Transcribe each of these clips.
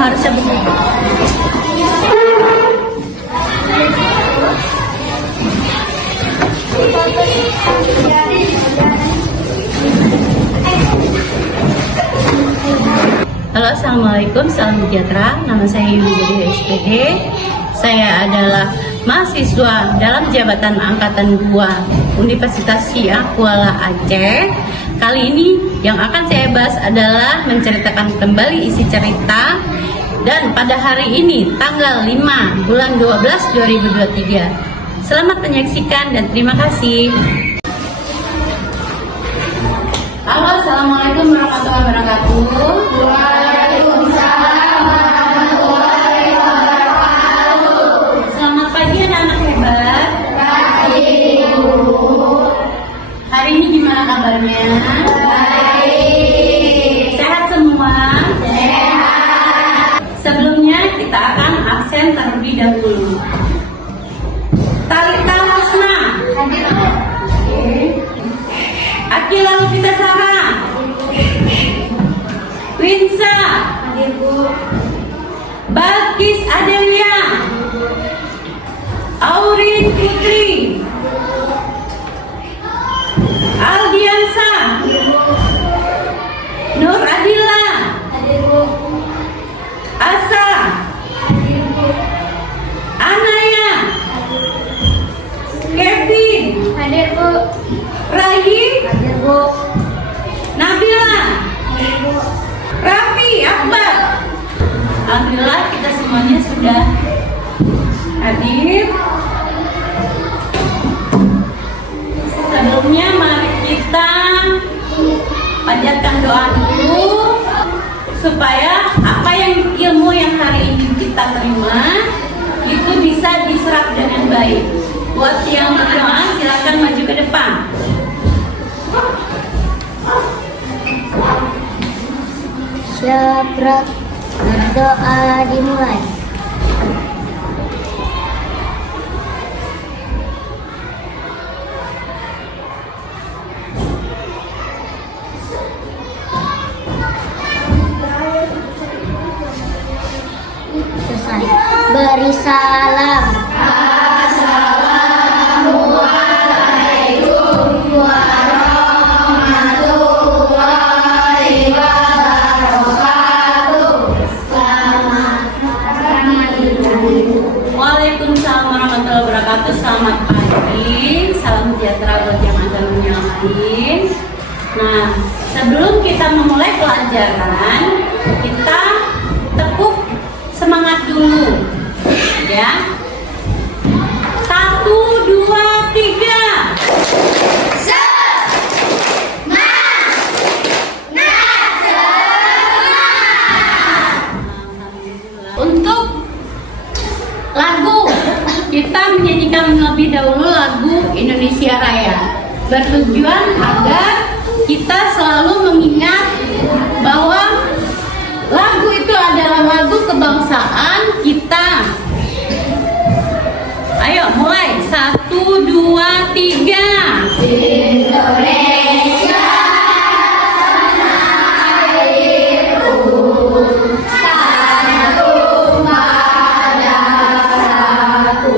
harusnya begitu. Halo, assalamualaikum, salam sejahtera. Nama saya Yudi dari SPD. Saya adalah mahasiswa dalam jabatan angkatan 2 Universitas Syiah Kuala Aceh. Kali ini yang akan saya bahas adalah menceritakan kembali isi cerita, dan pada hari ini tanggal 5 bulan 12 2023. Selamat menyaksikan dan terima kasih. Halo, assalamualaikum warahmatullahi wabarakatuh. Waalaikumsalam warahmatullahi wabarakatuh. Selamat pagi anak-anak hebat. Pagi, Ibu. Hari ini gimana kabarnya? Baik. Sehat semua? Sehat. Sebelumnya kita akan absen terlebih dahulu. Tarik talasna. Hadir, Bu. Aki lalu kita Sarah. Winsa. Hadir, Bu. Balkis Adelia. Aurin Putri. Aldiansa. Nur Adila. Hadir, Bu. Asa. Hadir, Bu. Anaya. Kevin. Hadir, Bu. Rahim. Hadir, Bu. Nabila. Hadir, Bu. Raffi. Akbar. Alhamdulillah kita semuanya sudah hadir. Sebelumnya mari kita panjatkan doa dulu supaya apa yang ilmu yang hari ini kita terima itu bisa diserap dengan baik. Buat yang berdoa silakan maju ke depan. Siap, berdoa dimulai. Selesai. Beri salam. Assalamualaikum warahmatullahi wabarakatuh. Waalaikumsalam warahmatullahi wabarakatuh. Selamat pagi, salam sejahtera buat yang lain. Nah, sebelum kita memulai pelajaran, kita tepuk semangat dulu, ya. 1, 2, 3. Untuk lagu, kita menyanyikan lebih dahulu lagu Indonesia Raya, bertujuan agar kita selalu mengingat bahwa lagu itu adalah lagu kebangsaan kita. Ayo mulai, 1, 2, 3. Indonesia tanahku, satu padaku.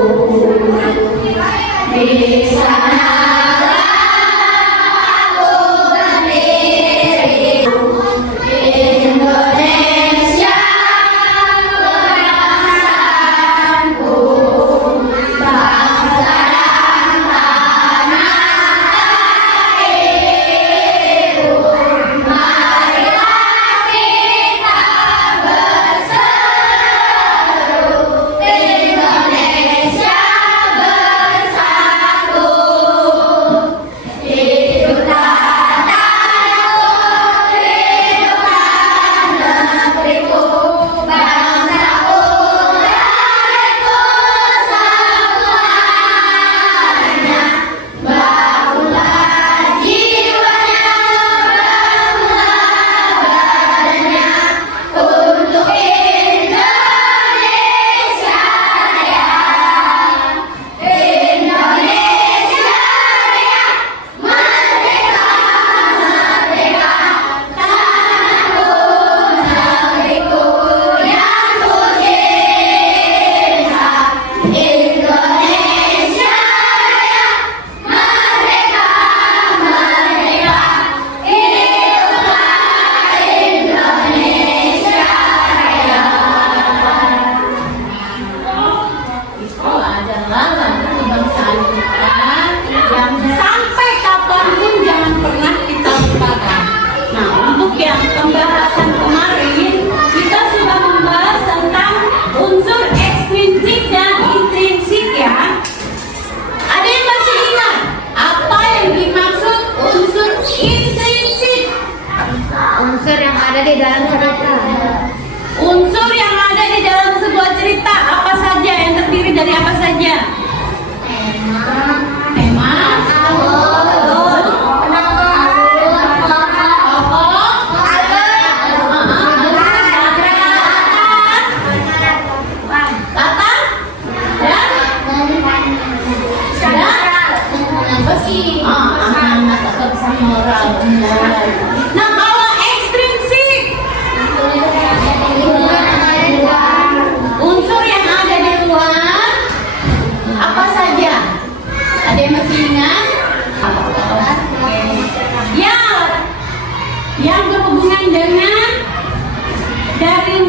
Di sana aku berdiri. Indonesia bangsaku, bangsa dan tanah air.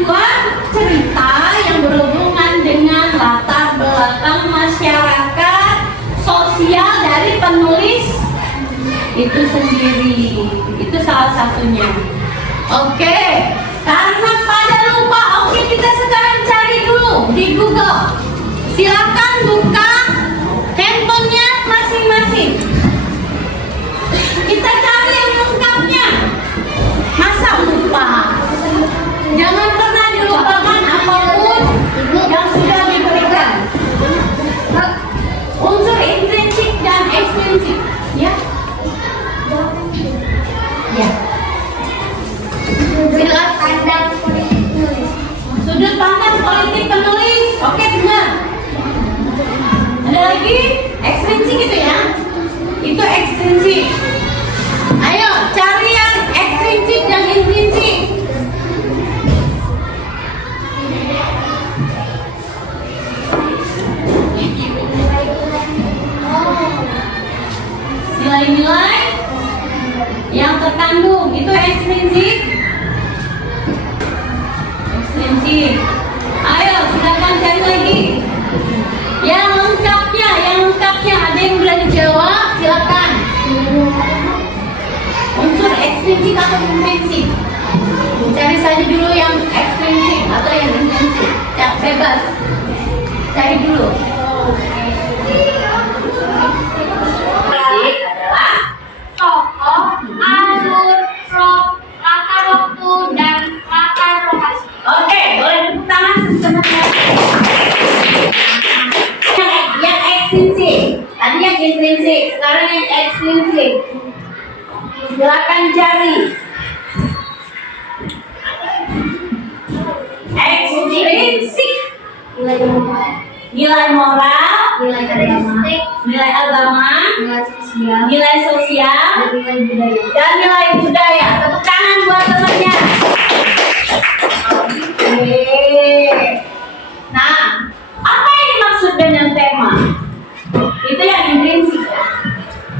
sebuah cerita yang berhubungan dengan latar belakang masyarakat sosial dari penulis itu sendiri. Itu salah satunya. Oke, karena pada lupa, oke kita sekarang cari dulu di Google. Silakan buka handphonenya masing-masing. Kita cari yang lengkapnya. Masa lupa? Jangan pernah dilupakan apapun yang sudah diberikan. Unsur intrinsik dan ekstrinsik, ya. Ya. Sudut pandang politik penulis. Sudut pandang politik penulis. Oke, benar. Ada lagi ekstrinsik itu ya. Itu ekstrinsik. Ayo cari yang ekstrinsik dan intrinsik. Nilai-nilai yang terkandung itu ekstrinsik. Ekstrinsik. Ayo silakan cari lagi. Yang lengkapnya ada yang berani jawab, silakan. Unsur ekstrinsik atau intrinsik? Cari saja dulu yang ekstrinsik atau yang intrinsik. Ya, bebas. Cari dulu. Adalah Tokoh, alur, plot, latar waktu, dan latar lokasi. oke, boleh tepuk tangan sebenarnya. Yang ekstrinsik, tadi yang intrinsik, sekarang yang ekstrinsik. Silakan cari. Ekstrinsik, nilai moral, nilai agama, nilai sosial, dan nilai budaya. Tepuk tangan buat temannya. Oke. Nah, apa yang dimaksud dengan tema? Itu yang intrinsik.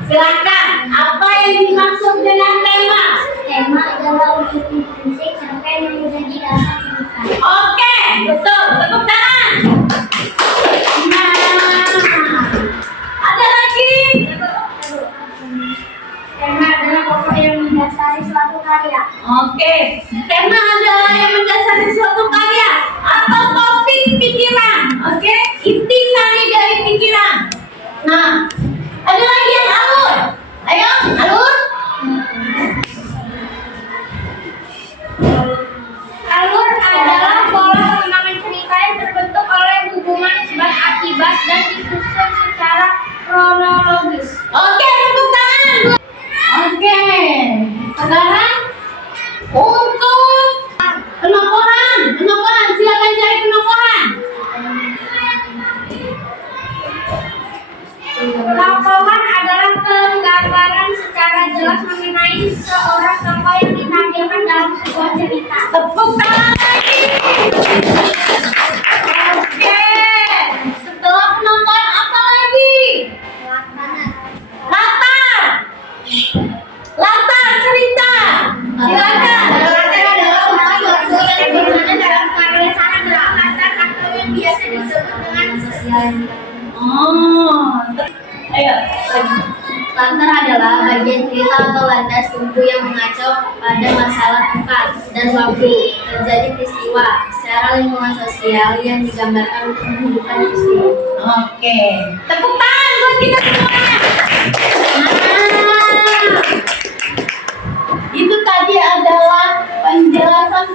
Silakan, apa yang dimaksud dengan tema? Tema adalah unsur intrinsik sampai yang menjadi dasar cerita. Oke, betul. Tepuk tangan. Nah, ada lagi. Tema adalah pokok yang mendasari suatu karya. Oke, tema adalah yang mendasari suatu karya atau topik pikiran. Oke, intisari dari pikiran. Nah, ada lagi yang alur. Ayo, alur. Alur adalah pola pengembangan cerita yang terbentuk oleh hubungan sebab akibat dan disusun secara kronologis. Oke, tepuk tangan. Oke, sekarang untuk penokohan. Silakan cari penokohan. Tokohan adalah penggambaran secara jelas mengenai seorang tokoh yang ditampilkan dalam sebuah cerita. Tepuk tangan lagi. Oke, setelah penonton apa lagi? Latar cerita. Silakan. Latar adalah unsur yang berguna dalam penulisan latar atau yang biasa disebut dengan sosial. Oh, ayo lagi. Latar adalah bagian cerita atau landas tunggu yang mengacu pada masalah tempat dan waktu terjadi peristiwa secara lingkungan sosial yang digambarkan untuk kehidupan peristiwa. Oke, tepuk tangan buat kita semua. Nah, itu tadi adalah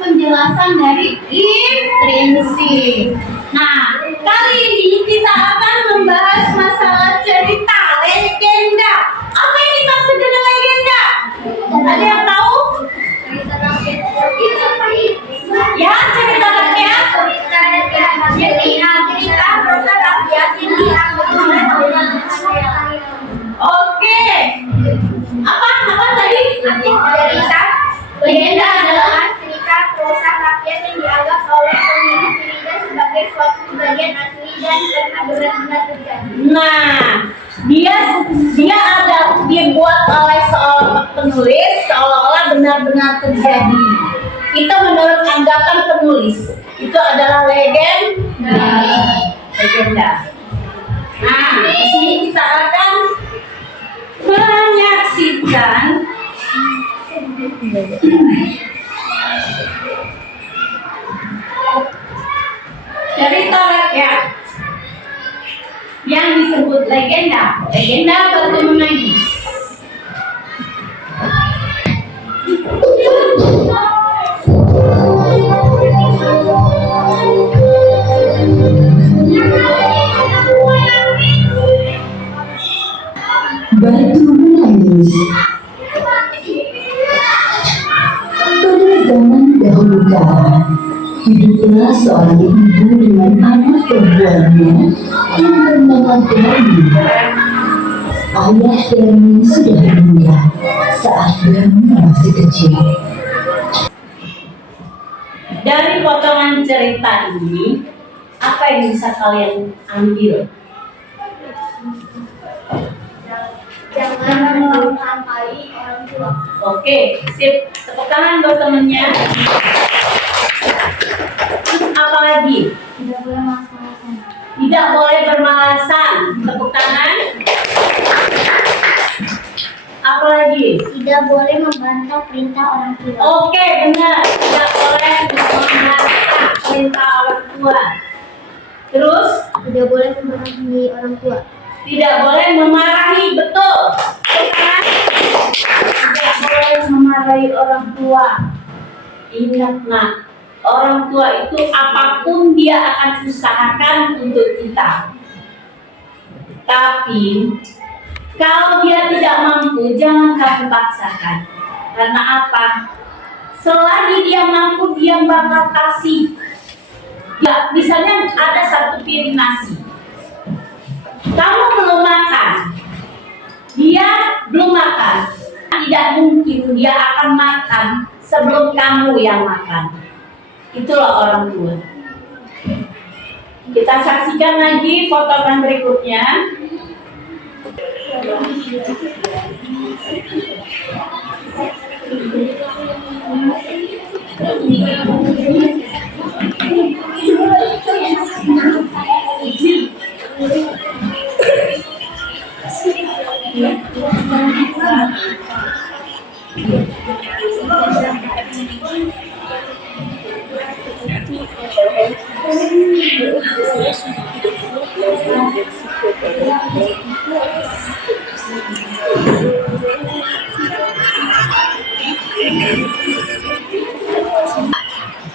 penjelasan dari intrinsik. Nah, kali ini kita akan membahas masalah cerita legenda. Apa yang dimaksud dengan legenda? Ada yang tahu? Ya, cerita rakyat. Oke. Apa tadi? Legenda adalah cerita prosa rakyat yang dianggap oleh pemilik cerita sebagai suatu kejadian asli dan pernah benar-benar terjadi. Nah, dibuat oleh seorang penulis seolah-olah benar-benar terjadi. Itu menurut anggapan penulis. Itu adalah legenda. Nah, di sini kita akan menyaksikan cerita rakyat yang disebut legenda. Legenda Batu Menangis. Batu Menangis. Pada zaman dahulu kala, hiduplah seorang ibu dengan anak perempuannya yang bernama Darmi. Ayah Darmi sudah meninggal saat Darmi masih kecil. Dari potongan cerita ini, apa yang bisa kalian ambil? Jangan menghampai orang tua. Oke, sip. Tepuk tangan buat temennya. Terus apa lagi? Tidak boleh malas-malasan. Tidak boleh bermalasan. Tepuk tangan. Apa lagi? Tidak boleh membantah perintah orang tua. Oke, benar. Tidak boleh membantah perintah orang tua. Terus? Tidak boleh memarahi orang tua. Tidak boleh memarahi, betul. Bukan? Tidak boleh memarahi orang tua. Ingat nak, orang tua itu apapun dia akan usahakan untuk kita. Tapi kalau dia tidak mampu, jangan kamu paksakan. Karena apa? Selagi dia mampu, dia bakal kasih. Ya, misalnya ada satu piring nasi. Kamu belum makan, dia belum makan. Tidak mungkin dia akan makan sebelum kamu yang makan. Itulah orang tua. Kita saksikan lagi potongan berikutnya.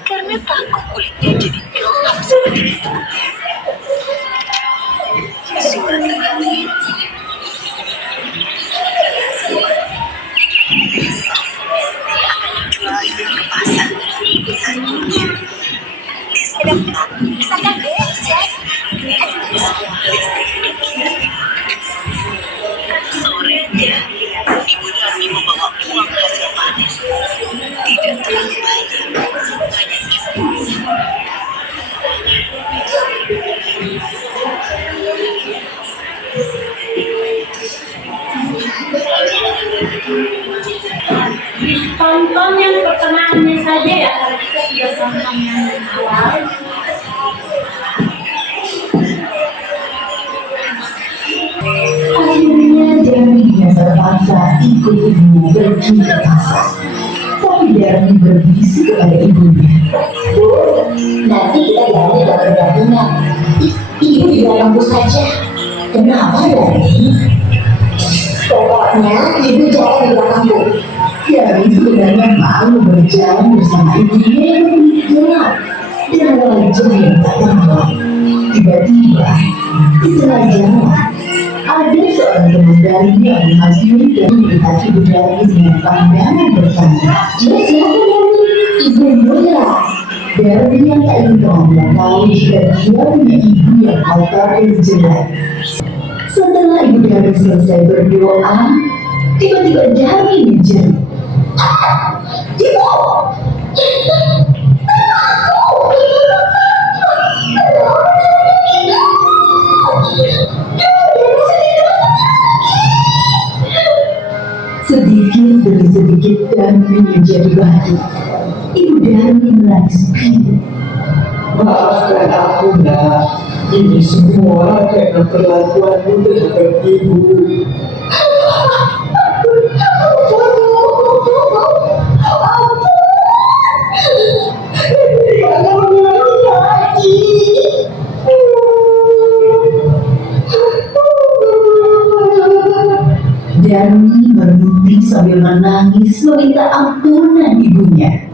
Karena takut kulitnya jadi gelap seperti itu. Suara terkait. Besok dia akan dijual ke pasar. Sedang misalkan besok. Sore dia, Ibu Darmi membawa uang hasil panen. Tidak terlalu banyak, hanya Tonton yang pertengahannya saja ya, karena kita sudah tonton yang awal. Akhirnya Darmi dengan terpaksa ikut ibunya pergi ke pasar. Tapi Darmi berbisik kepada ibunya. Bu, nanti kita jalan ke perdagangan. Ibu di belakangku saja. Kenapa Darmi? Pokoknya ibu jalan di belakangku. Darmi sebenarnya malu berjalan bersama ibunya yang menikah dengan wajah yang tak tampak. Tiba-tiba di tengah jalan ada seorang teman darinya yang menghasilkan dan mendekati ibu Darmi dengan pandangan bertanya. Dia siapa Darmi? Ibu Mula. Darmi yang tak ingin orang tahu jika dia punya ibu yang kotor dan jelek. Setelah ibu Darmi selesai berdoa, tiba-tiba Darmi menjerit. Ibu! Sedikit demi sedikit Darmi menjadi batu. Ibu Darmi menangis pilu. Maafkan aku, nak. Ini semua karena perlakuanmu terhadap ibu. Darmi merunding sambil menangis meminta ampunan ibunya.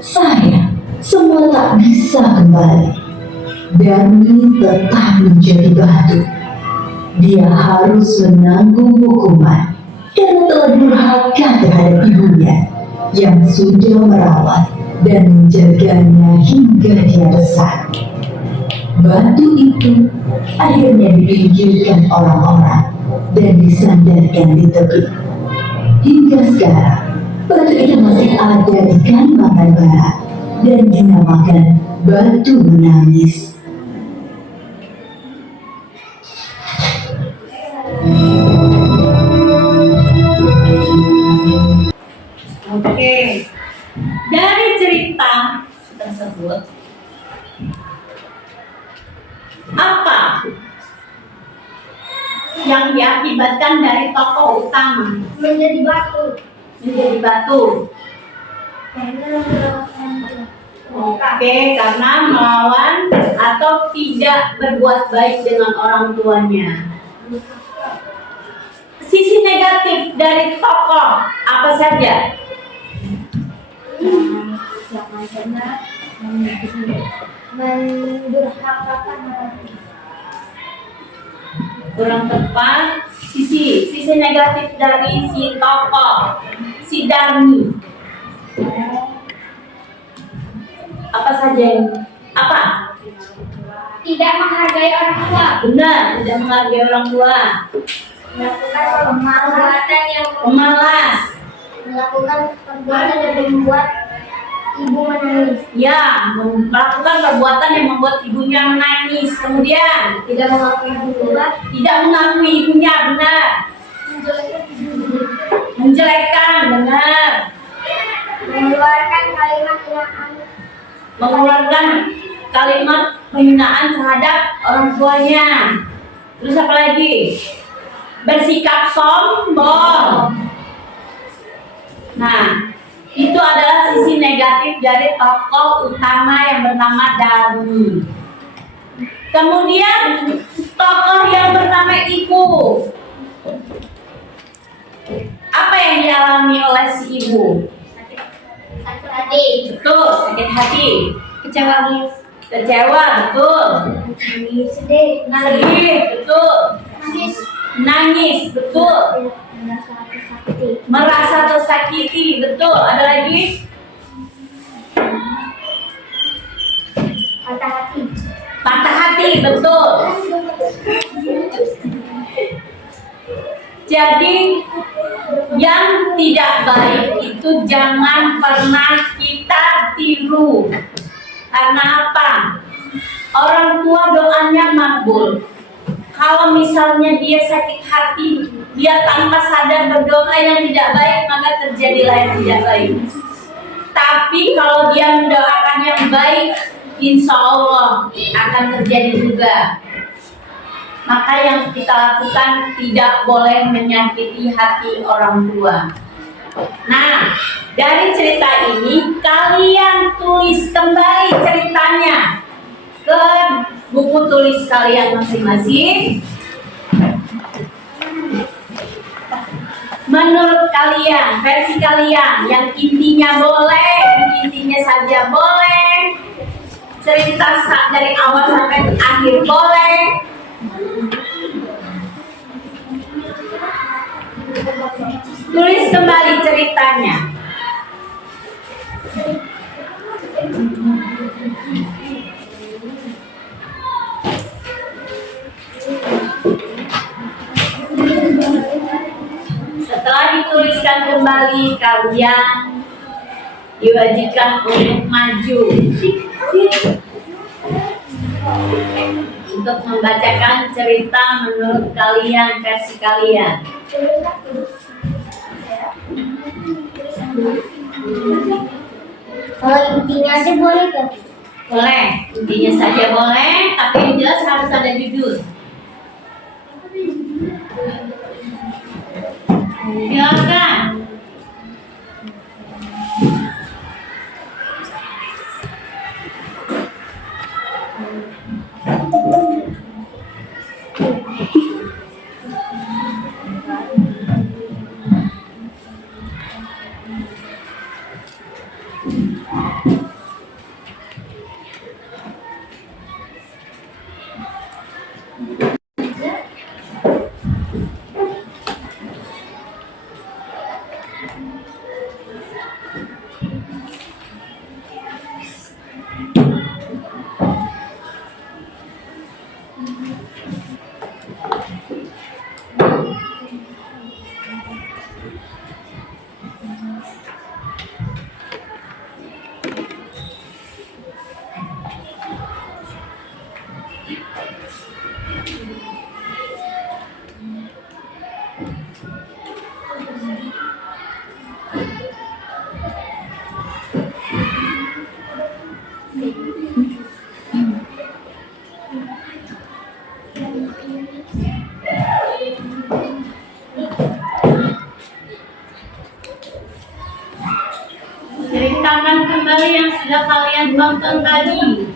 Sayang, semua tak bisa kembali. Darmi tetap menjadi batu. Dia harus menanggung hukuman karena telah durhaka terhadap ibunya yang sudah merawat dan menjaganya hingga dia besar. Batu itu akhirnya dipinggirkan orang-orang dan disandarkan di tepi. Hingga sekarang, batu itu masih ada di Kalimantan Barat dan dinamakan Batu Menangis. Oke, dari cerita tersebut, apa yang diakibatkan dari tokoh utama Menjadi batu. menjadi batu? Oke, karena melawan atau tidak berbuat baik dengan orang tuanya. Sisi negatif dari tokoh apa saja? Jangan pernah mendurhakakan orang tua. Kurang tepat. Sisi negatif dari si tokoh, si Darmi. Apa saja? Apa? Tidak menghargai orang tua. Benar, tidak menghargai orang tua. Melakukan perbuatan yang Pemalas. melakukan perbuatan yang membuat ibu menangis. Ya, melakukan perbuatan yang membuat ibunya menangis. Kemudian, Tidak mengakui ibu tua. tidak mengakui ibunya. Benar. Menjelekkan. Benar. Mengeluarkan kalimat hinaan. Mengeluarkan kalimat penghinaan terhadap orang tuanya. Terus apa lagi? Bersikap sombong. Nah, itu adalah sisi negatif dari tokoh utama yang bernama Darmi. Kemudian tokoh yang bernama Ibu. Apa yang dialami oleh si ibu? Sakit hati. Betul, sakit hati. Kecewa. Kecewa, betul. Nangis. Sedih. Sedih, betul. Nangis. Nangis, betul. Merasa tersakiti. Merasa tersakiti, betul. Ada lagi? Patah hati. Patah hati, betul. Jadi yang tidak baik itu jangan pernah kita tiru. Karena apa? Orang tua doanya makbul. Kalau misalnya dia sakit hati, dia tanpa sadar berdoa yang tidak baik, maka terjadilah yang tidak baik. Tapi kalau dia mendoakan yang baik, insya Allah akan terjadi juga. Maka yang kita lakukan tidak boleh menyakiti hati orang tua. Nah, dari cerita ini kalian tulis kembali ceritanya ke buku tulis kalian masing-masing. Menurut kalian, versi kalian yang intinya boleh, yang intinya saja boleh, cerita dari awal sampai akhir boleh. Tulis kembali ceritanya. Setelah dituliskan kembali, kalian diwajibkan untuk maju untuk membacakan cerita menurut kalian, versi kalian. Kalau intinya aja boleh kan? Boleh, intinya saja boleh, tapi yang jelas harus ada judul. Silakan. Ceritakan kembali yang sudah kalian tonton tadi.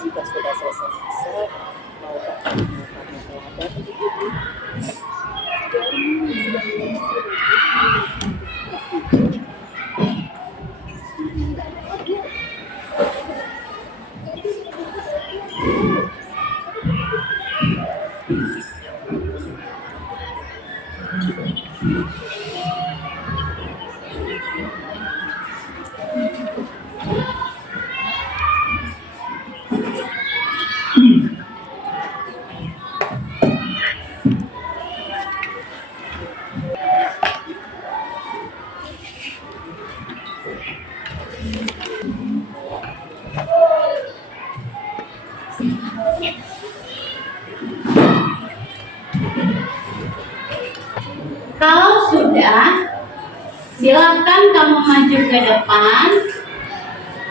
Jika sudah selesai masak, maukah kamu Kalau sudah, silakan kamu maju ke depan,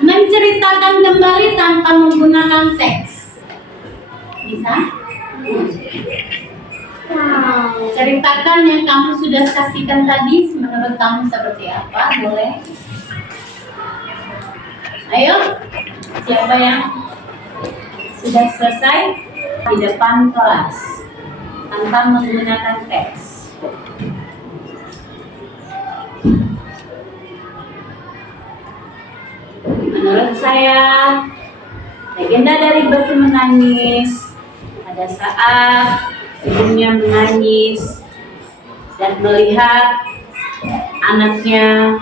menceritakan kembali tanpa menggunakan teks. Bisa? Ceritakan yang kamu sudah saksikan tadi, menurut kamu seperti apa? Boleh? Ayo, siapa yang sudah selesai di depan kelas tanpa menggunakan teks? Menurut saya, legenda dari Batu Menangis pada saat ibunya menangis dan melihat anaknya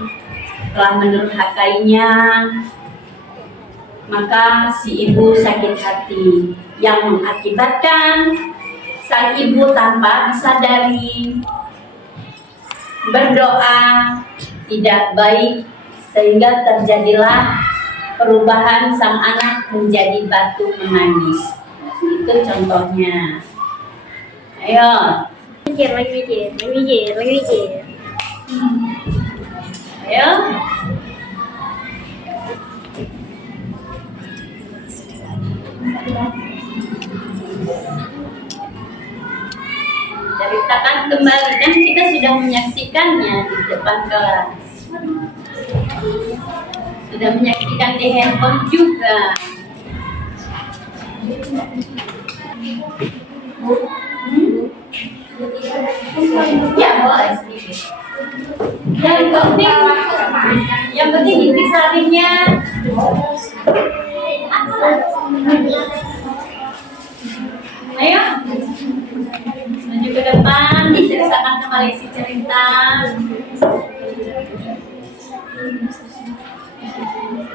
telah mendurhakainya, maka si ibu sakit hati yang mengakibatkan sang ibu tanpa disadari berdoa tidak baik, sehingga terjadilah perubahan sang anak menjadi batu menangis. Itu contohnya. Ayo. Lagi mikir. Ayo. Ceritakan kembali, kan kita sudah menyaksikannya di depan kelas. Sudah menyaksikan di handphone juga. Ya boleh sedikit. Yang penting intisarinya. Ayo, maju ke depan, diceritakan kembali si cerita.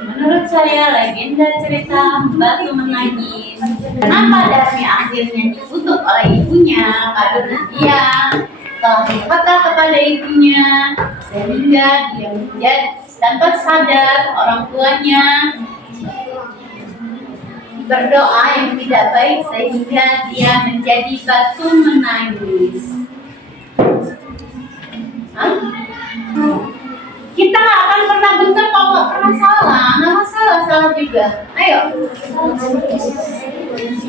Menurut saya legenda cerita batu menangis. Kenapa Darmi akhirnya dikutuk oleh ibunya? Karena dia telah berkata kepada ibunya, sehingga dia menjadi tanpa sadar orang tuanya berdoa yang tidak baik sehingga dia menjadi batu menangis. Hah? Kita nggak akan pernah benar kalau pernah salah, nggak masalah, salah juga. Ayo,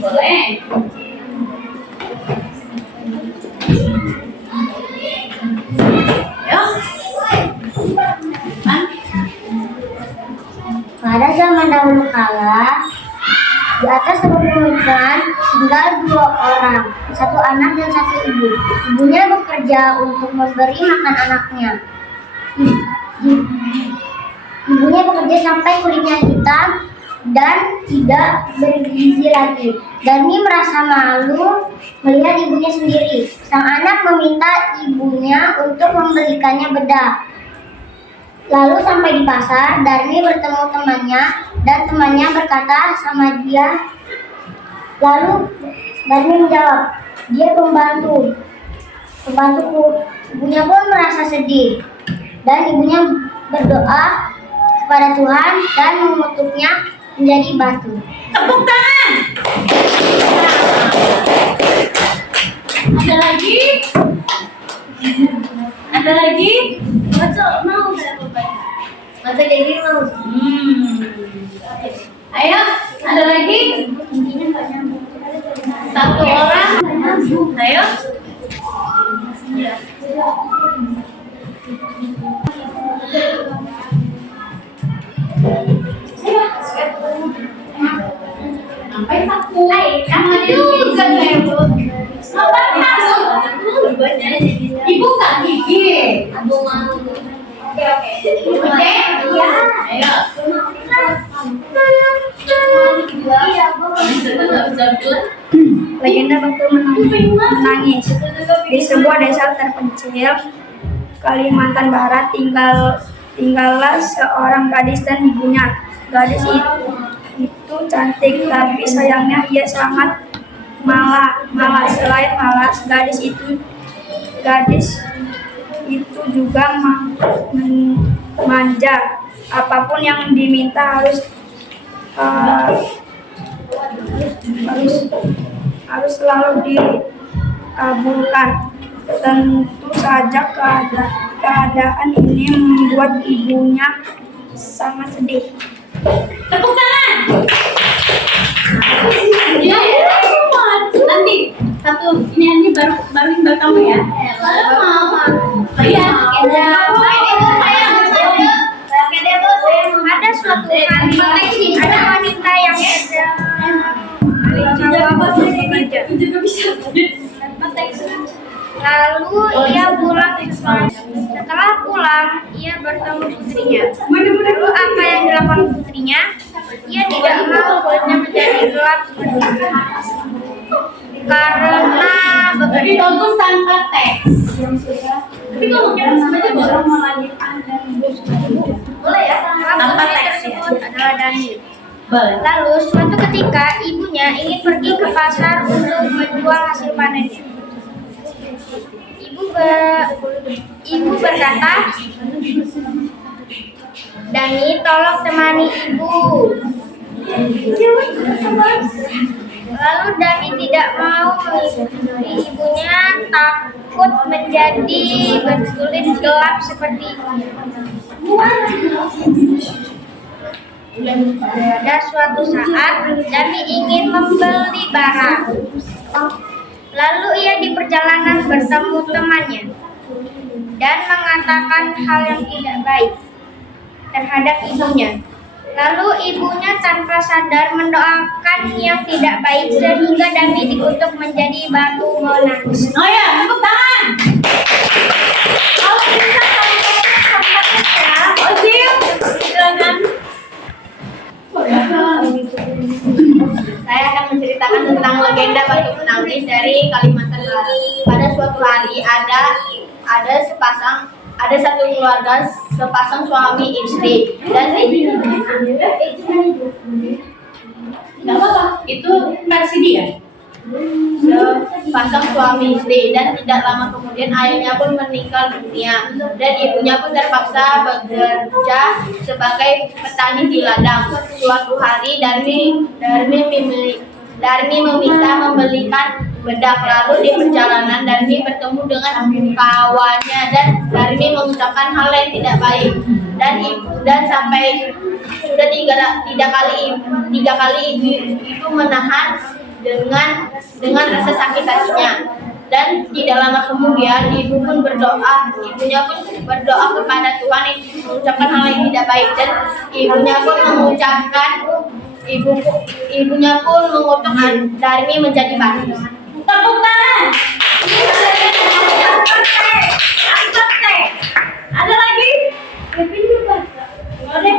boleh. Ayo. Pada zaman dahulu kala, di atas permukaan tinggal 2 orang, 1 anak dan 1 ibu. Ibunya bekerja untuk memberi makan anaknya. Ibunya bekerja sampai kulitnya hitam dan tidak bergizi lagi. Darmi merasa malu melihat ibunya sendiri. Sang anak meminta ibunya untuk membelikannya bedak. Lalu sampai di pasar, Darmi bertemu temannya dan temannya berkata sama dia. Lalu Darmi menjawab, dia pembantuku. Ibunya pun merasa sedih dan ibunya berdoa kepada Tuhan dan mengutuknya menjadi batu. Tepuk tangan. Ada lagi? Ada lagi? Mau masa jadi mau. Ayo, ada lagi? Satu orang. Ayo. Sampai takut. Kamu juga takut. Sampai takut. Ibu nggak gigi. Aku mau. Oke. Oke? Iya. Ayo. Iya, Legenda batu menangis. Di sebuah desa terpencil Kalimantan Barat tinggallah seorang gadis dan ibunya. Gadis itu cantik, tapi sayangnya ia sangat malas. Selain malas, gadis itu juga manja. Apapun yang diminta harus selalu dikabulkan. Tentu saja keadaan ini membuat ibunya sangat sedih. Tepuk tangan. Ya, nanti satu ini baru kamu ya. Iya. Ada suatu hari ada wanita yang lalu ia pulang ke sekolah. Setelah pulang, ia bertemu putrinya. Lalu apa yang dilakukan putrinya? Ia tidak mau kulitnya menjadi gelap karena Tapi bagus tanpa teks. Tapi kalau kita sebenarnya baru melanjutkan boleh ya tanpa teks ya. adalah Dani. Boleh. Lalu suatu ketika ibunya ingin pergi ke pasar untuk menjual hasil panennya. Ibu berkata, Dani, tolong temani ibu. Lalu Dani tidak mau mengikuti ibunya, takut menjadi berkulit gelap seperti pada suatu saat, Dani ingin membeli barang. Lalu ia di perjalanan bertemu temannya dan mengatakan hal yang tidak baik terhadap ibunya. Lalu ibunya tanpa sadar mendoakan yang tidak baik sehingga Dani dikutuk menjadi batu menangis. Oh ya, tepuk tangan. Kalau Saya akan menceritakan tentang legenda batu menangis dari Kalimantan Barat. Pada suatu hari ada satu keluarga sepasang suami istri dan Nggak apa-apa, itu versi dia. sepasang suami istri dan tidak lama kemudian ayahnya pun meninggal dunia dan ibunya pun terpaksa bekerja sebagai petani di ladang. Suatu hari Darmi meminta membelikan bedak, lalu di perjalanan Darmi bertemu dengan kawannya dan Darmi mengucapkan hal yang tidak baik dan sampai sudah tiga kali ibu menahan dengan rasa sakit hatinya. Dan tidak lama kemudian ibunya pun berdoa kepada Tuhan yang mengucapkan hal yang tidak baik dan ibunya pun mengutuk Darmi menjadi batu. Tepuk tangan. Ada lagi? Lagi?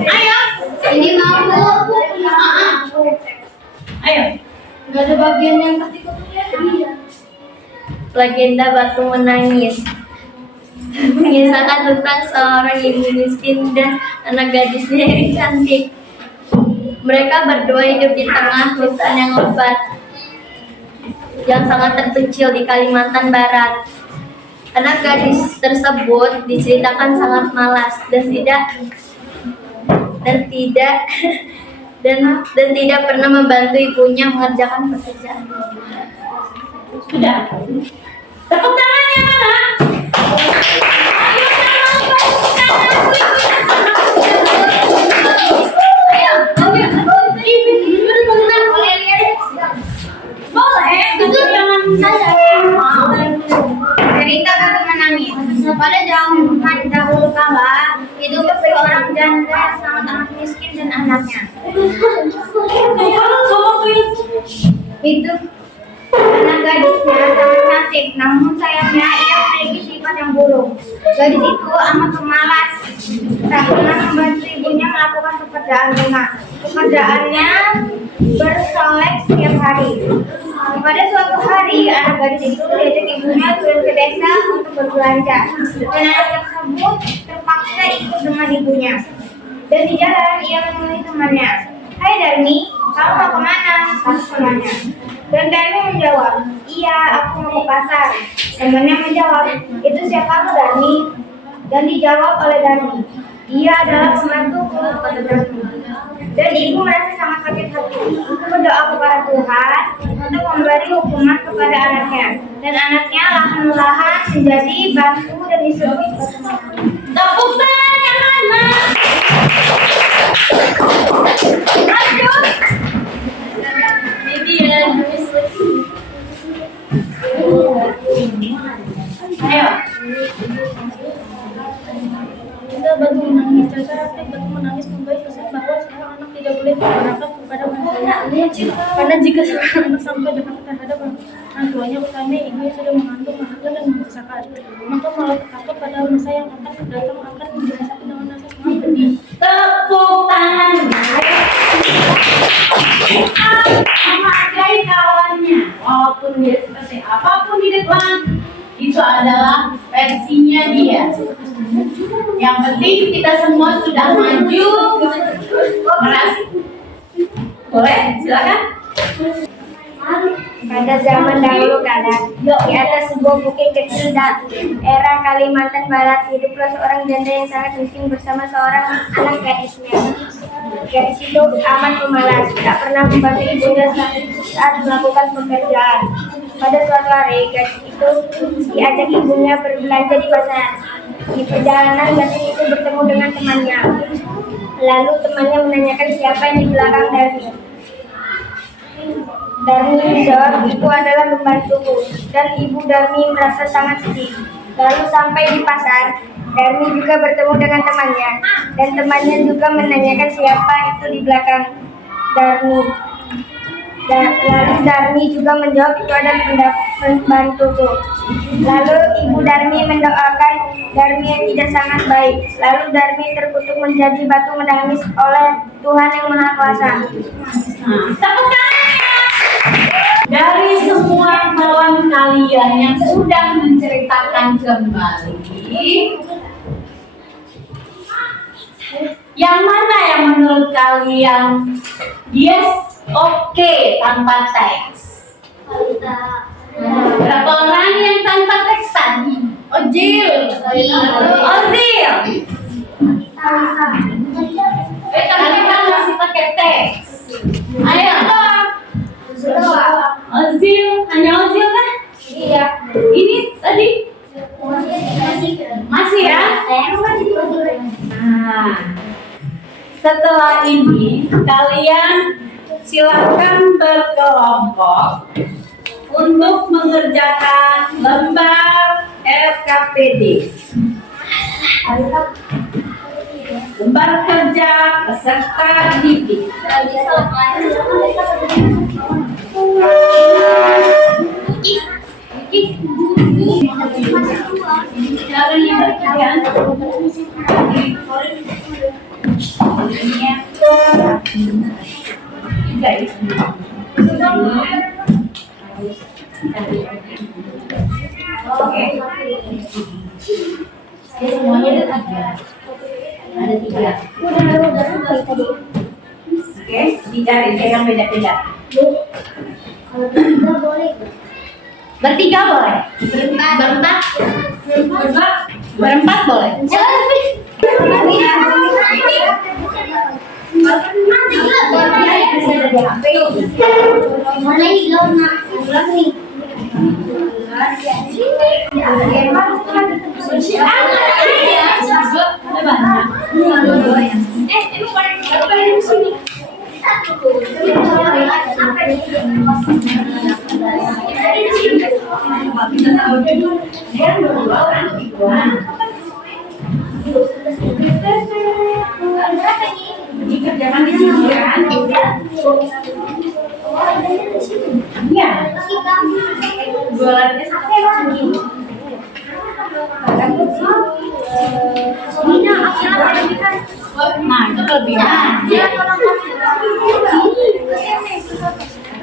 Ayo. Ini mau. Ayo. Gak ada bagian yang ketiga. Legenda batu menangis. Mengisahkan tentang seorang ibu miskin dan anak gadisnya yang cantik. Mereka berdua hidup di tengah hutan yang lebat yang sangat terpencil di Kalimantan Barat. Anak gadis tersebut diceritakan sangat malas dan tidak pernah membantu ibunya mengerjakan pekerjaan. Sudah. Tepuk tangan yang mana? Boleh, itu jangan Cerita batu menangis. Pada zaman dahulu kala, hidup seorang janda yang sangat amat miskin dan anaknya. Itu anak gadisnya sangat cantik, namun sayangnya ia memiliki sifat yang buruk. Gadis itu amat pemalas, tak pernah membantu ibunya melakukan pekerjaan rumah. Pekerjaannya bersolek setiap hari. Pada suatu hari, anak gadis itu diajak ibunya turun ke desa untuk berbelanja. Dan anak tersebut terpaksa ikut dengan ibunya. Dan di jalan ia menemui temannya. "Hai Darmi, kamu mau kemana?" kata temannya. Dan Darmi menjawab, "Iya, aku mau ke pasar." Temannya menjawab, "Itu siapa Darmi?" Dan dijawab oleh Darmi, "Dia adalah pembantuku." Kata Darmi. Dan ibu merasa sangat sakit hati. Ibu berdoa kepada Tuhan untuk memberi hukuman kepada anaknya. Dan anaknya lahan-lahan menjadi batu dan disebut batu menangis. Tepuk tangan yang mana? Lanjut. Ini ya, Ayo. Kita batu menangis, cara batu menangis membaik pesan bahwa seorang anak tidak boleh berharap kepada orang tuanya. Karena jika seorang anak sampai dengan terhadap orang tuanya, utama ibunya sudah mengandung, melahirkan dan membesarkan, maka malapetaka pada masa yang akan datang akan dirasakan dengan rasa sangat pedih. Tepuk tangan. Menghargai kawannya, walaupun dia seperti apapun di depan, itu adalah versinya dia. Yang penting kita semua sudah maju. Merasa. Boleh, silakan. Pada zaman dahulu kala, di atas sebuah bukit kecil era Kalimantan Barat, hiduplah seorang janda yang sangat miskin bersama seorang anak gadisnya. Gadis itu amat pemalas, tak pernah membantu ibunya saat melakukan pekerjaan. Pada suatu hari, gadis itu diajak ibunya berbelanja di pasar. Di perjalanan, gadis itu bertemu dengan temannya. Lalu temannya menanyakan siapa yang di belakang Darmi menjawab, "Itu adalah pembantuku." Dan ibu Darmi merasa sangat sedih. Lalu sampai di pasar, Darmi juga bertemu dengan temannya. Dan temannya juga menanyakan siapa itu di belakang Darmi. Lalu Darmi juga menjawab, "Itu adalah pembantuku." Lalu Ibu Darmi mendoakan Darmi yang tidak sangat baik. Lalu Darmi terkutuk menjadi batu menangis oleh Tuhan yang Maha Kuasa. Tepuk tangan. Dari semua kawan kalian yang sudah menceritakan kembali, yang mana yang menurut kalian yes, oke, tanpa teks? Berapa orang yang tanpa teks tadi? Ojil. Tapi kita masih pakai teks. Ayo. Ozil, hanya Ozil kan? Iya. Ini tadi masih ya? Nah, setelah ini kalian silakan berkelompok untuk mengerjakan lembar RKPD. Lembar kerja peserta didik. Oke. Semuanya ada tiga. Ada tiga. Oke, dicari yang beda-beda. Bertiga boleh. Berempat boleh. Dikerjakan di sini kan? Iya. Jualannya sate lagi. Nah, itu kelebihan.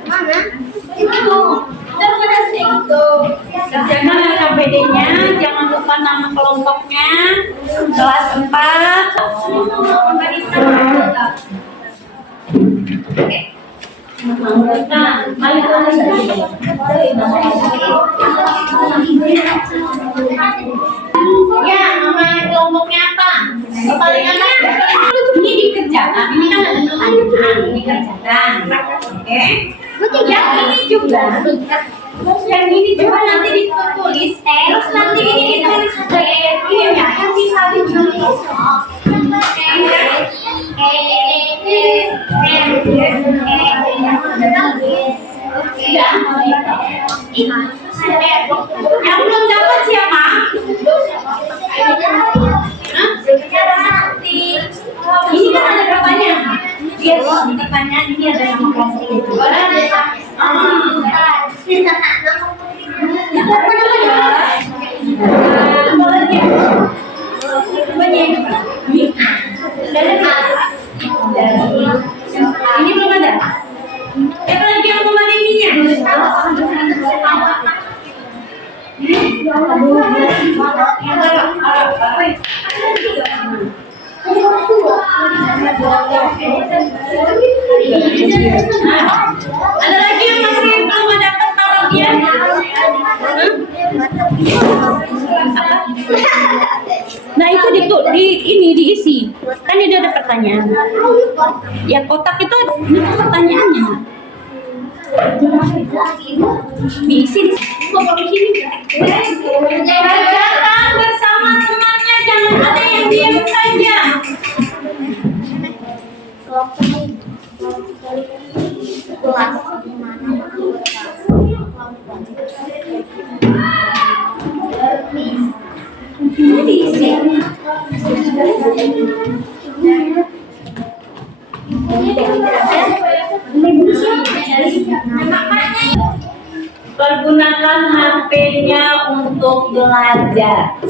Mana? Itu. Kerjakan RKPD-nya, jangan lupa nama kelompoknya, kelas 4. Nah, mari ya, nama kelompoknya apa? Paling atas. Ini dikerjakan, ini kan ada pertanyaan, dikerjakan. Oke. Yang ini juga. Yang ini juga nanti ditulis, terus nanti ini ditulis ini ya, yang bisa ditulis. Yang belum dapat siapa? Ini kan ada pertanyaan. Lihat di pertanyaan ini ada nama kelompok itu. Ini belum ada. Siapa lagi yang belum ada ininya? Ada lagi yang masih belum dapat parodia? Nah itu ini diisi. Kan ini ada pertanyaan. Ya kotak itu pertanyaannya. Diisi di sini. Kerjakan bersama temannya, jangan ada yang diam saja. pergunakan HP-nya untuk belajar.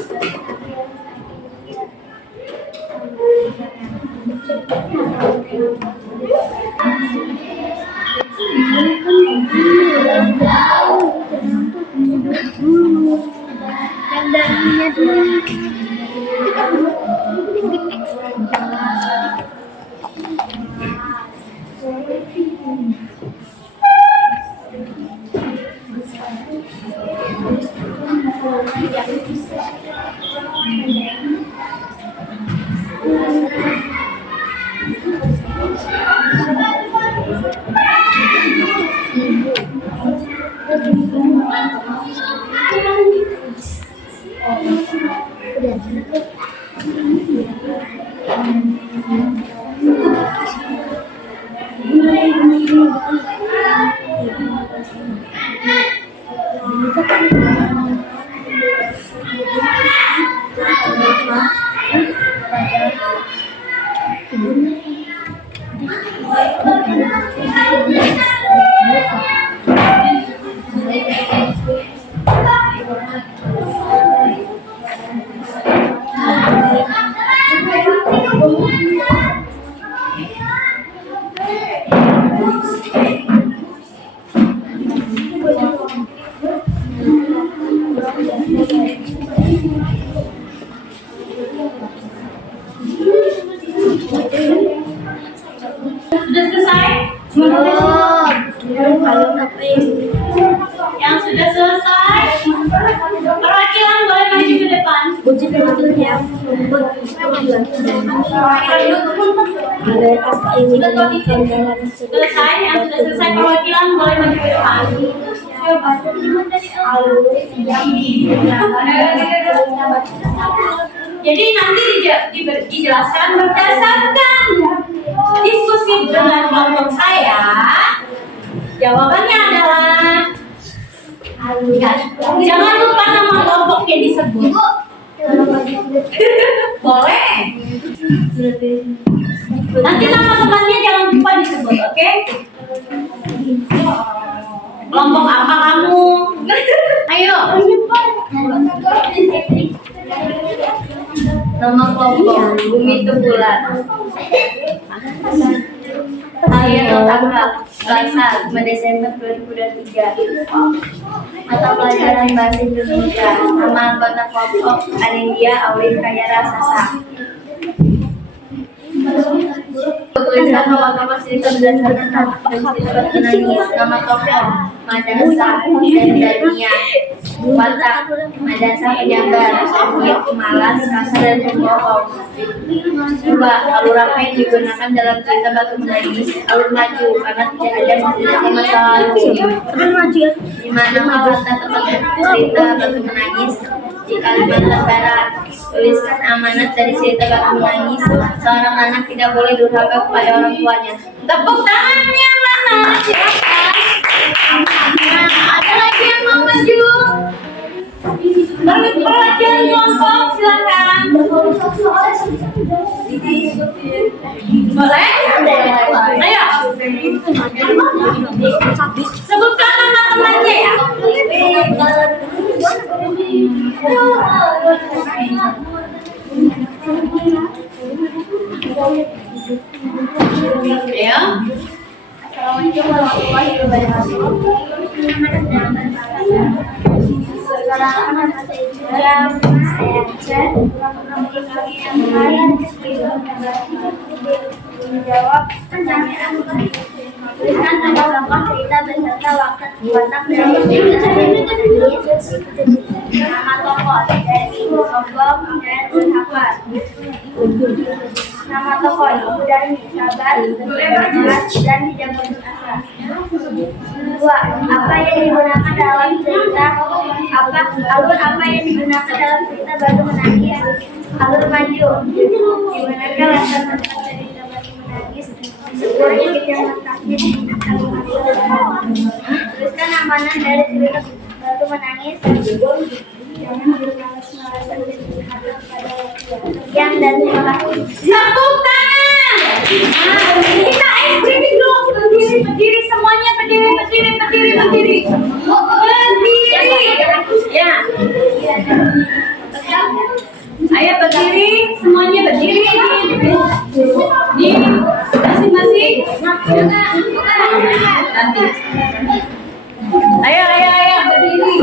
Sudah selesai? Yang sudah selesai, perwakilan boleh maju ke depan. Selesai, yang sudah selesai perwakilan boleh maju ke depan. Jadi nanti dijelaskan berdasarkan diskusi dengan kelompok saya. Jawabannya adalah jangan lupa nama kelompoknya disebut. Boleh. Nanti nama temannya jangan lupa disebut, oke? Kelompok apa kamu? Ayo. Nama kelompok Bumi Bulan. Hari tanggal Selasa 5 Desember 2023. Mata pelajaran Bahasa Indonesia. Nama anggota kelompok Anindya Aulin Kayara Sasa. Tuliskan nama cerita berdasarkan cerita penangis. Nama kelompok Madrasah dan Dania. Watak Madrasah Penyabar, Dia Pemalas, Kasar dan Pembohong. 2. Alur apa yang digunakan dalam cerita Batu Menangis? Alur maju, karena tidak ada menceritakan masa lalu. Di mana letak tempat cerita Batu Menangis? Di Kalimantan Barat. Tuliskan amanat dari cerita Batu Menangis. Seorang anak tidak boleh durhaka kepada orang tuanya. Tepuk tangannya mana? Silakan. Nah, ada lagi yang mau maju? Perwakilan kelompok silakan. Boleh? Ayo. Sebutkan nama temannya ya. Ya. Assalamualaikum warahmatullahi wabarakatuh. Perkenalkan nama saya Jam, saya Jen. Yang lain menjawab pertanyaan. Tuliskan nama tokoh cerita beserta watak dari cerita. Nama tokoh dari Sombong dan Durhaka. Nama tokoh Ibu Darmi, sabar, bermanfaat, dan tidak putus asa. 2. Apa yang digunakan dalam cerita? Alur apa yang digunakan dalam cerita Batu Menangis? Alur maju. Digunakan latar belakang cerita Batu Menangis. Semuanya tidak letaknya di Kalimantan. Tuliskan amanah dari cerita Batu Menangis. Jangan bermalas-malasan dan durhaka pada yang dan terima kasih. Tepuk tangan. Nah, kita briefing dulu. Berdiri semuanya, berdiri. Nanti. Ayo, berdiri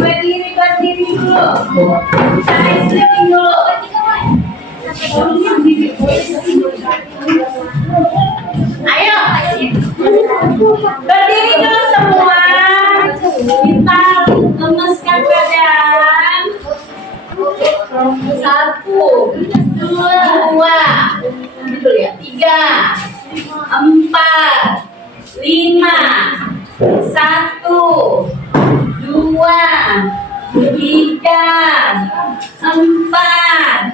dulu. Saya sleeping dulu. Ayo, berdiri dulu semua. Kita lemeskan badan. 1, 2, 3, 4, 5. 1, 2, 3, 4,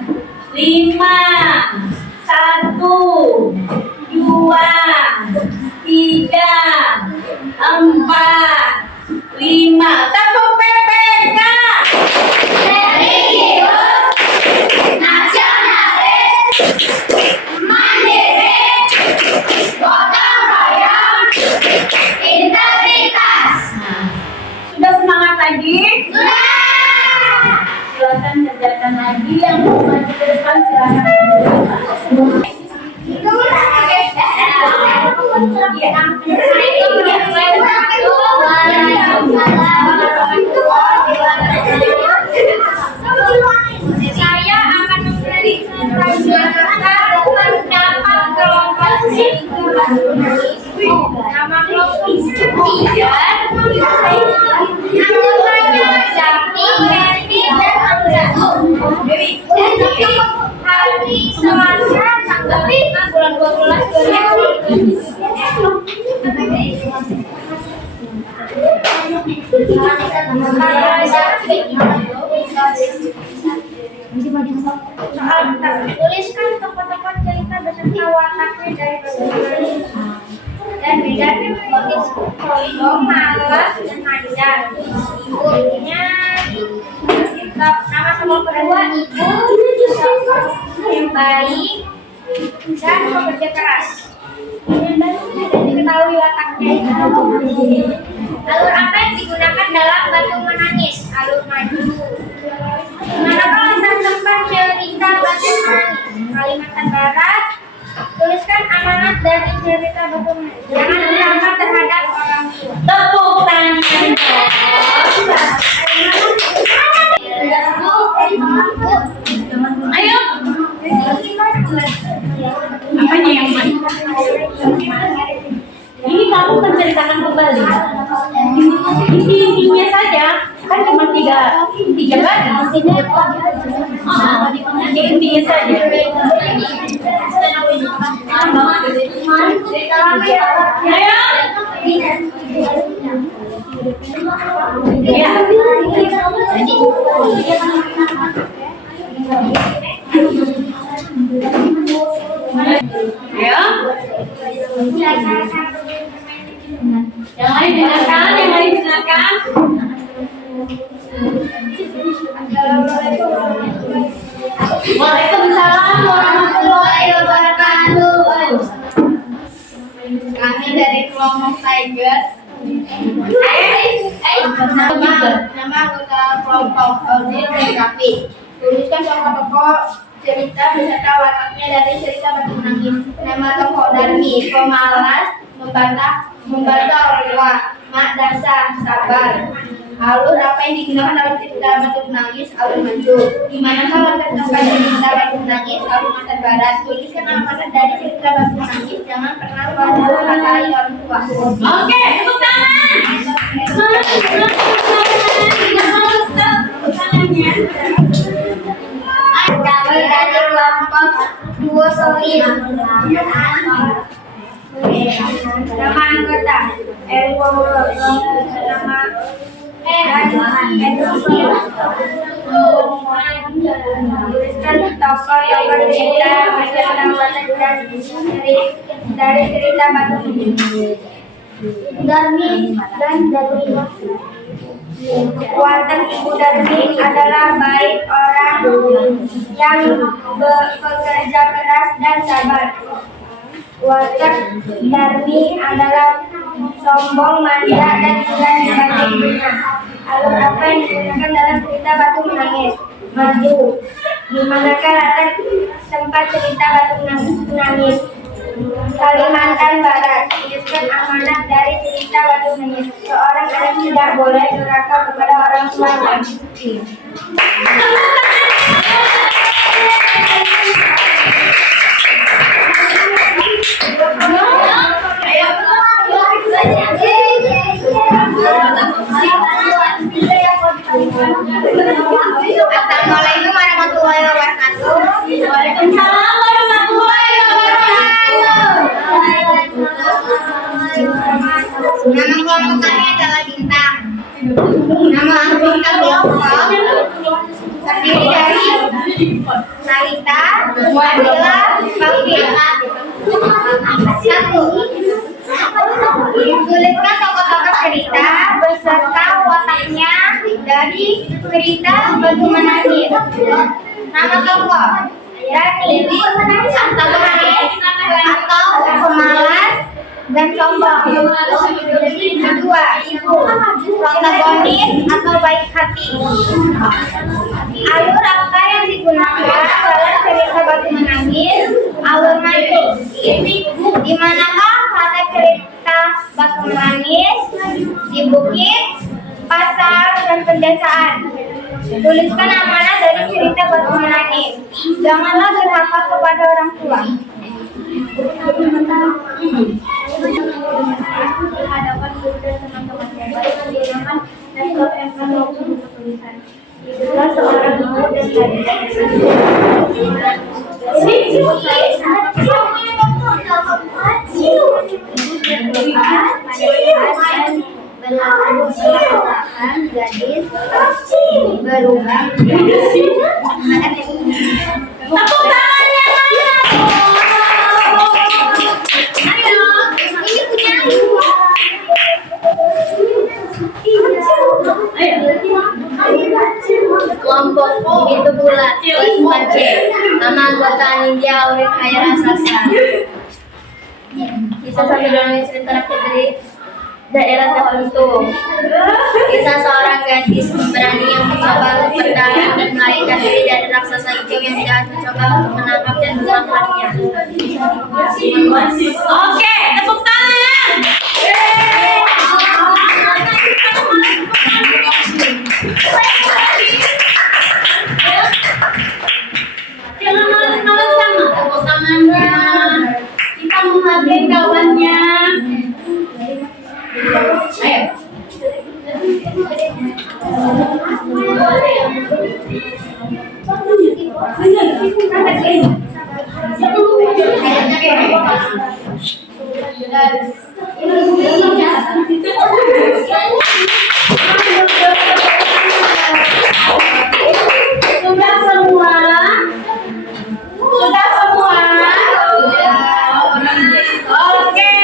5. 1, 2, 3, 4, 5. Tepuk PPK. Serius, nasionalis, mandiri, gotong royong, integritas. Sudah semangat lagi? Sudah. Silakan kerjakan lagi yang mau maju ke depan silakan. Saya akan memberikan pendapat kelompok nama kelompok 3 hari Selasa tanggal 5 bulan 12 tuliskan tokoh-tokoh cerita beserta wataknya dari berbagai dan bedanya menulis sombong, malas, dan manja. Ibunya nama tokoh kedua ibu yang baik dan pekerja keras. Dan diketahui wataknya. Alur apa yang digunakan dalam Batu Menangis? Alur maju. Manakah latar tempat cerita Batu Menangis? Kalimantan Barat. Tuliskan amanat dari cerita Batu Menangis. Jangan berdampak terhadap orang tua. Tepuk tangan. Ayo. Apanya yang mana? Ini kamu menceritakan kembali. Intinya saja, kan cuma tiga baris. Intinya saja. Ayo. Ya. Ayo. Yang lain dengarkan. Waalaikumsalam warahmatullahi wabarakatuh. Kami dari kelompok Tiger. Nama anggota kelompok Audrey Regapi. Tuliskan tokoh-tokoh cerita beserta wataknya dari cerita Batu Menangis. Nama tokoh Darmi, pemalas, membantu orang tua. Mak Dasa, sabar. Alur apa yang digunakan dalam cerita Batu Menangis? Alur maju. Di manakah latar tempat cerita Batu Menangis? Alur Mata Barat. Tuliskan amanat dari cerita Batu Menangis. Jangan pernah menghargai orang tua. Oke, tepuk tangan. Kami dari kelompok Duo Solid. Nama anggota Erwo, nama tuliskan tokoh yang bercerita beserta watak dari cerita Batu Darmi dan Darmi. Watak Ibu Darmi adalah baik, orang yang bekerja keras dan sabar. Watak Darmi adalah sombong, manja, dan enggan dibanding dunia. Alur apa yang digunakan dalam cerita Batu Menangis? Maju. Di manakah latar tempat cerita Batu Menangis? Kalimantan Barat. Menyusun amanat dari cerita Batu Manis. Seorang anak tidak boleh durhaka kepada orang tuanya. Assalamualaikum warahmatullahi wabarakatuh. Waalaikumsalam warahmatullahi wabarakatuh. Nama kelompoknya adalah Bintang. Nama anggota kelompok terdiri dari Narita, Wadila, Fakira. 1. Tuliskan tokoh-tokoh cerita beserta wataknya dari cerita Batu Menangis. Nama tokoh Dani, antagonis atau pemalas dan sombong. 2. Protagonis atau baik hati. Alur apa yang digunakan dalam cerita Batu Menangis? Alur manis. Di manakah kata cerita Batu Menangis? Di bukit, pasar, dan pedesaan. Tuliskan amanah dari cerita Batu Menangis. Janganlah durhaka kepada orang tua. Di hadapan guru dan teman-teman yang baik digunakan dan kalau tulisan. Itulah seorang guru dan gadis berubah tepuk tangannya. Ayo, ini punya kelompok itu pula kelas C. Nama anggota Nindya Aurit Khaira Sasa. Kisah satu dongeng cerita rakyat dari daerah tertentu. Kisah seorang gadis berani yang mencoba untuk bertahan dan melarikan diri dari raksasa hijau yang jahat mencoba untuk menangkap dan menangkapnya. Oke, tepuk tangan. Jangan malas-malas sama tepuk tangannya. Kita menghargai kawannya. Ayo. Sudah semua? Sudah semua? Oke.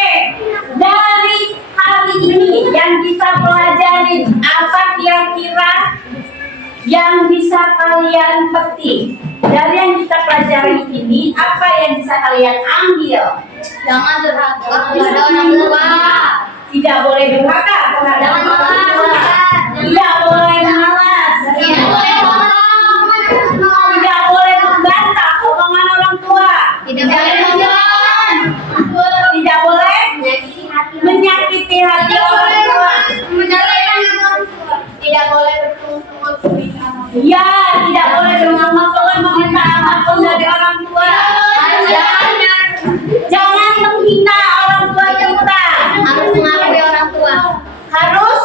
Dari hari ini yang kita pelajari apa kira-kira yang bisa kalian petik? Dari yang kita pelajari ini apa yang bisa kalian ambil? Jangan durhaka kepada orang tua. Tidak boleh durhaka terhadap orang tua. Tidak boleh malas. Tidak boleh bohong. Tidak boleh membantah omongan orang tua. Tidak boleh bohong. Tidak boleh menyakiti hati orang tua. Tidak boleh bertungkus Ya, tidak boleh bermohon meminta ampun dari orang tua. Jangan menghina orang tua kita. harus mengakui orang tua. Harus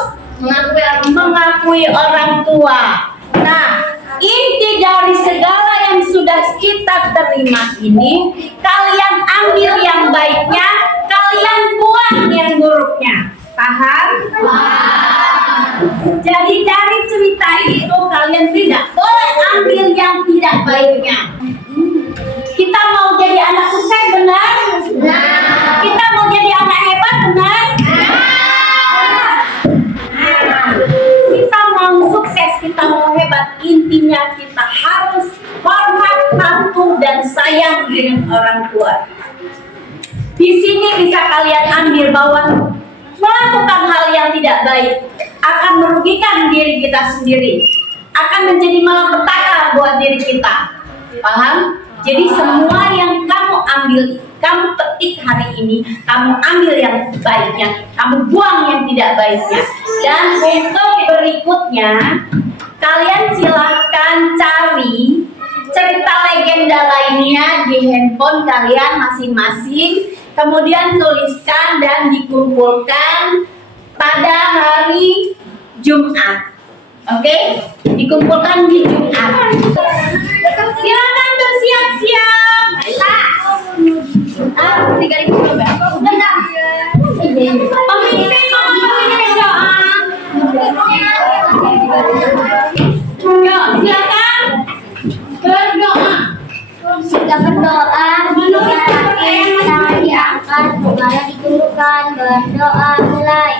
mengakui orang tua. Nah, inti dari segala yang sudah kita terima ini, kalian ambil yang baiknya, kalian buang yang buruknya. Paham? Jadi dari cerita itu kalian tidak boleh ambil yang tidak baiknya. Kita mau jadi anak sukses, benar? Kita mau jadi anak hebat, benar? Kita mau sukses, kita mau hebat, intinya kita harus hormat, patuh, dan sayang dengan orang tua. Di sini bisa kalian ambil bahwa melakukan hal yang tidak baik akan merugikan diri kita sendiri, akan menjadi malapetaka buat diri kita. Paham? Jadi semua yang kamu ambil, kamu petik hari ini, kamu ambil yang baiknya, kamu buang yang tidak baiknya. Dan untuk berikutnya, kalian silahkan cari cerita legenda lainnya di handphone kalian masing-masing, kemudian tuliskan dan dikumpulkan pada hari Jumat. Oke? Dikumpulkan di Jumat. Silakan bersiap-siap. Udah dah. Pemimpin doa. Yuk, silakan berdoa. Sudah berdoa, tangan diangkat, kepala ditundukkan, berdoa mulai.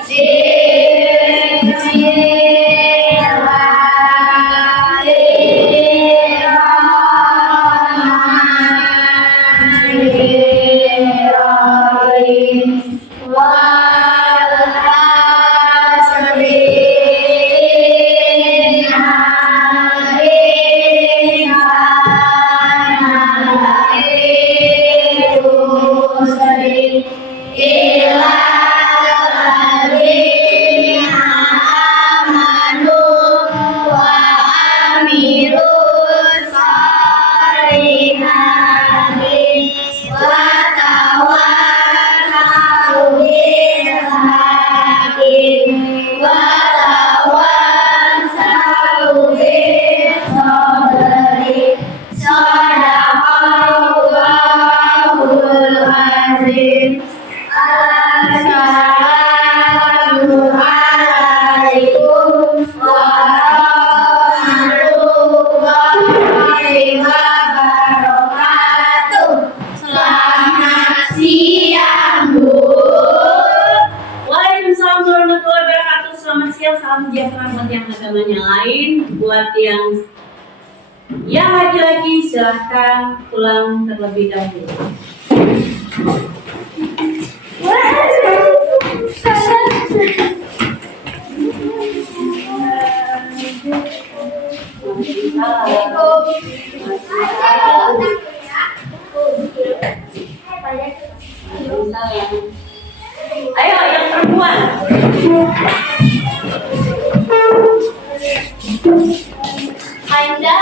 Waalaikumsalam warahmatullahi wabarakatuh. Selamat siang, salam sejahtera buat yang agamanya lain. Buat yang laki-laki silahkan pulang terlebih dahulu. Ayo yang perempuan. Ainda.